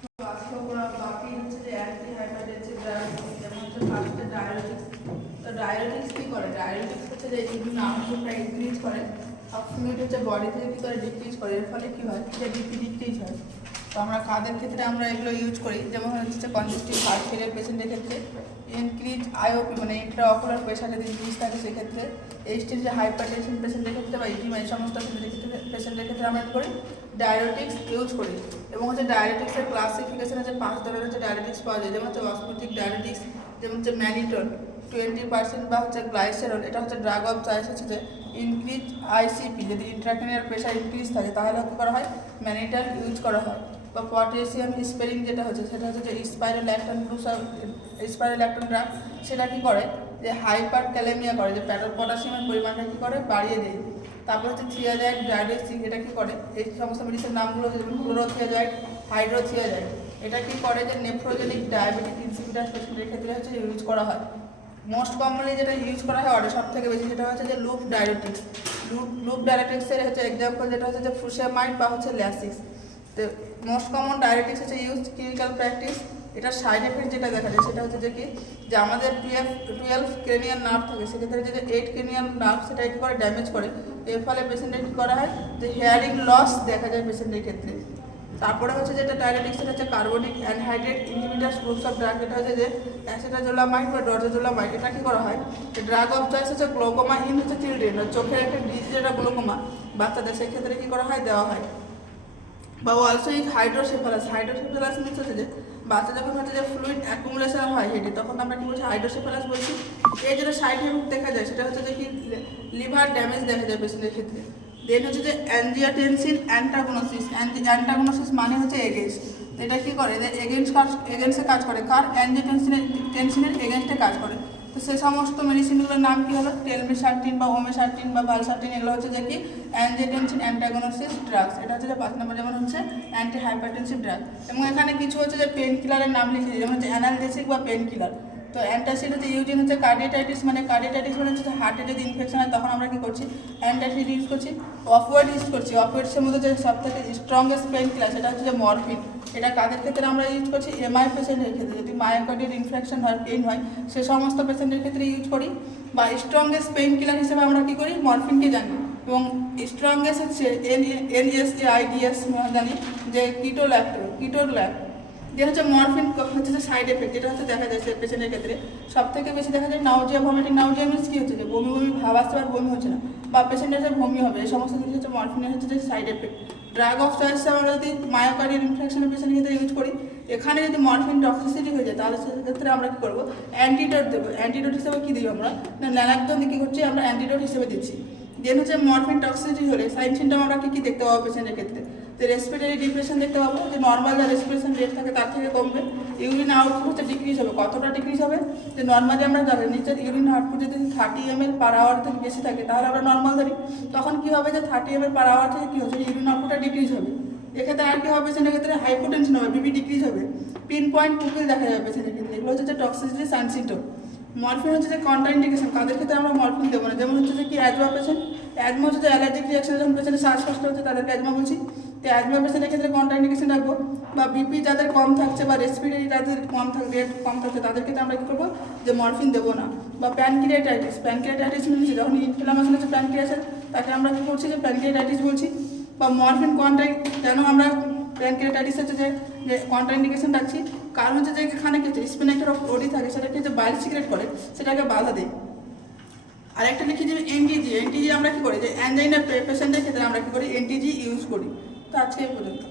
আজকে ওরা বাকি হচ্ছে যে অ্যান্টি হাইপারটেনসিভ ড্রাগ, যেমন হচ্ছে ফার্স্টে ডায়াবেটিক্স। তো ডায়াবেটিক্স কি করে? ডায়াবেটিক্স হচ্ছে যে এগুলো নামটা ইনক্রিজ করে, ফ্লুইড হচ্ছে বডি থেকে কি করে ডিক্রিজ করে, এর ফলে কি হয় যে বিপি ডিক্রিজ হয়। তো আমরা কাদের ক্ষেত্রে আমরা এগুলো ইউজ করি, যেমন হচ্ছে কনজেস্টিভ হার্ট ফেলিয়ার পেশেন্টের ক্ষেত্রে, ইনক্রিজ আইওপি মানে ইন্ট্রা অকুলার প্রেশার যদি ইনক্রিজ থাকে সেক্ষেত্রে, এই স্টেজে হাইপারটেনশন পেশেন্টের ক্ষেত্রে বা ইডি এই সমস্ত পেশেন্টের ক্ষেত্রে আমরা কী করি, ডায়াবেটিক্স ইউজ করি। এবং হচ্ছে ডায়াবেটিক্সের ক্লাসিফিকেশন হচ্ছে 5 ধরনের হচ্ছে ডায়াবেটিক্স পাওয়া যায়, যেমন হচ্ছে অসমেটিক ডায়াবেটিক্স, যেমন হচ্ছে ম্যানিটন 20% বা হচ্ছে গ্লাইসেরল, এটা হচ্ছে ড্রাগ অফ চয়েস হচ্ছে যে ইনক্রিজ আইসিপি, যদি ইন্ট্রাক্রেনিয়াল প্রেশার ইনক্রিজ থাকে তাহলে কী করা হয়, ম্যানিটন ইউজ করা হয়। বা পটাশিয়াম স্পেরিং যেটা হচ্ছে সেটা হচ্ছে যে স্পাইরোল্যাকটন স্পাইরোল্যাকটন ড্রাগ, সেটা কী করে যে হাইপার ক্যালেমিয়া করে, যে পটাশিয়ামের পরিমাণটা কী করে বাড়িয়ে দেয়। তারপর হচ্ছে থিয়াজাইড ডায়াবেটিস, এটা কী করে, এই সমস্ত মেডিসিন নামগুলো যেমন ক্লোরোথিয়াজাইড, হাইড্রোথিয়াজাইড, এটা কী করে যে নেফ্রোজেনিক ডায়াবেটিক ইনসিপিটাস পেশেন্টের ক্ষেত্রে হচ্ছে ইউজ করা হয়। মোস্ট কমনলি যেটা ইউজ করা হয় সব থেকে বেশি সেটা হচ্ছে যে লুপ ডায়াবেটিক্স। লুপ ডায়াবেটিক্সের হচ্ছে এক্সাম্পল যেটা হচ্ছে যে ফুসেমাইড বা হচ্ছে ল্যাসিস। তো মোস্ট কমন ডায়াবেটিক্স হচ্ছে ইউজ ক্লিনিক্যাল প্র্যাকটিস। এটা সাইড এফেক্ট যেটা দেখা যায় সেটা হচ্ছে যে কি, যে আমাদের 12 ক্রেনিয়াল নার্ভ থাকে, সেক্ষেত্রে যে 8 ক্রেনিয়াল নার্ভ সেটা কী করে ড্যামেজ করে, এর ফলে পেশেন্টের কী করা হয় যে হেয়ারিং লস দেখা যায় পেশেন্টের ক্ষেত্রে। তারপরে হচ্ছে যেটা ডায়াবেটিক্স সেটা হচ্ছে carbonic anhydrate individuals groups of drug, এটা হচ্ছে যে অ্যাসিটাজোলামাইড বা ডরজোজোলামাইড, এটা কী করা হয় ড্রাগ অফ চয়েস হচ্ছে গ্লোকোমা ইন হচ্ছে চিলড্রেন, চোখের একটা ডিজিজ যেটা গ্লোকোমা বাচ্চাদের, সেক্ষেত্রে কী করা হয় দেওয়া হয়। বা অলসো এই হাইড্রোসেফালাস মিনস হচ্ছে যে বাচ্চা যখন হচ্ছে যে ফ্লুইড অ্যাকুমুলেশন হয় হেডে, তখন আমরা কী বলছি হাইড্রোসেফালাস বলছি। এই যেটা সাইড এফেক্ট দেখা যায় সেটা হচ্ছে যে কি লিভার ড্যামেজ দেখা যায় পেশেন্টের ক্ষেত্রে। দেন হচ্ছে যে অ্যাঞ্জিওটেনসিন অ্যান্টাগোনোসিস মানে হচ্ছে এগেনস্ট, এটা কী করে যে এগেনস্টে কাজ করে, কার টেনসিনের এগেনস্টে কাজ করে। তো সে সমস্ত মেডিসিনগুলোর নাম কী হলো, টেলমিসার্টিন বা ওমেসার্টিন বা ভালসার্টিন, এগুলো হচ্ছে যে কি অ্যাঞ্জিওটেনসিন অ্যান্টাগোনোসিস ড্রাগস, এটা হচ্ছে যে 5 নম্বর যেমন হচ্ছে অ্যান্টি হাইপারটেনসিভ ড্রাগ। এবং এখানে কিছু হচ্ছে যে পেন কিলারের নাম লিখেছি, যেমন হচ্ছে অ্যানালজেসিক বা পেন কিলার। তো অ্যান্টাসিড হচ্ছে ইউজিন হচ্ছে কার্ডিয়াটাইটিস মানে হচ্ছে হার্টে যদি ইনফেকশন হয় তখন আমরা কী করছি অ্যান্টাসিড ইউজ করছি। অপওয়ার্ড ইউজ করছি, অপওয়ার্ডসের মধ্যে যে সবথেকে স্ট্রংগেস্ট পেন কিলার সেটা হচ্ছে যে মরফিন। এটা কাদের ক্ষেত্রে আমরা ইউজ করছি, এমআই পেশেন্টের ক্ষেত্রে, যদি মায়োকার্ডিয়াল ইনফেকশন হয়, পেন হয়, সে সমস্ত পেশেন্টের ক্ষেত্রে ইউজ করি। বা স্ট্রংগেস্ট পেন কিলার হিসেবে আমরা কী করি, মরফিনকে জানি। এবং স্ট্রংগেস্ট হচ্ছে NSAIDs জানি যে কিটোল্যাক, যে হচ্ছে মরফিন হচ্ছে যে সাইড এফেক্ট যেটা হচ্ছে দেখা যায় পেশেন্টের ক্ষেত্রে সব থেকে বেশি দেখা যায় নাউজিয়া ভমিটিং। নাউজিয়া মিনস কী হচ্ছে যে বমি ভাব আসছে আর বমি হচ্ছে না, বা পেশেন্টের যে বমি হবে, এই সমস্ত কিছু হচ্ছে মরফিনের হচ্ছে যে side effect. Drug of choice আমরা যদি মায়োকার্ডিয়াল ইনফেকশনের পেশেন্টের ক্ষেত্রে ইউজ করি, এখানে যদি মরফিন টক্সিসিটি হয়ে যায় তাহলে সেক্ষেত্রে আমরা কী করবো, অ্যান্টিডোট দেবো। অ্যান্টিডোট হিসেবে কী দিই আমরা, ন্যালাকটন কী করছি আমরা অ্যান্টিডোট হিসেবে দিচ্ছি। দেন হচ্ছে মরফিন টক্সিসিটি হলে সাইন সিমটম আমরা কী দেখতে পাবো পেশেন্টের ক্ষেত্রে, তো রেসপিরেটরি ডিপ্রেশন দেখতে পাবো, যে নর্মাল যা রেসপিরেশন রেট থাকে তার থেকে কমবে। ইউরিন আউটপুট হচ্ছে ডিক্রিজ হবে, কতটা ডিক্রিজ হবে, যে নর্মালি আমরা জানি নিচের ইউরিন আউটপুট যদি 30 ml পার আওয়ার থেকে বেশি থাকে তাহলে আমরা নর্মাল ধরি, তখন কী হবে যে 30 ml পার আওয়ার থেকে কী হচ্ছে ইউরিন আউটপুটটা ডিক্রিজ হবে। এক্ষেত্রে আর কী হবে পেশেন্টের ক্ষেত্রে হাইপোটেনশন হবে, বিপি ডিক্রিজ হবে, পিন পয়েন্ট পুপিল দেখা যাবে পেশেন্টের ক্ষেত্রে, এগুলো হচ্ছে টক্সিসিটি সাইন সিমটম। মরফিন হচ্ছে যে কন্ট্রাইন্ডিকেশন, কাদের ক্ষেত্রে আমরা মরফিন দেবো না, যেমন হচ্ছে যে কি অ্যাজমা পেশেন্ট, অ্যাজমা হচ্ছে যে অ্যালার্জিক রিয়াকশন যখন পেশেন্টের শ্বাসকষ্ট হচ্ছে তাদেরকে অ্যাজমা বলছি, তো অ্যাজমা পেশেন্টের ক্ষেত্রে কন্ট্রাইন্ডিকেশন রাখবো। বা বিপি যাদের কম থাকছে বা রেসপিরেটরি যাদের রেট কম থাকছে তাদের ক্ষেত্রে আমরা কী করবো যে মরফিন দেবো না। বা প্যানক্রিয়াটাইটিস মিলছে যখন ইনফ্লামেশন হচ্ছে প্যানক্রিয়াসের, তাকে আমরা কী করছি যে প্যানক্রিয়াটাইটিস বলছি। বা মরফিন যেন আমরা প্যানক্রিয়াটাইটিস হচ্ছে যে কন্ট্রাইন্ডিকেশন রাখছি, কারণ হচ্ছে যে এখানে কি হচ্ছে স্পিনেক্টর অফ ওডি থাকে, সেটাকে যে বাইল সিক্রেট করে সেটাকে বাধা দেয়। আর একটা লিখি যে এনটিজি আমরা কী করি যে অ্যাঞ্জাইনা পেশেন্টের ক্ষেত্রে আমরা কী করি এনটিজি ইউজ করি। তো আজকে এই পর্যন্ত।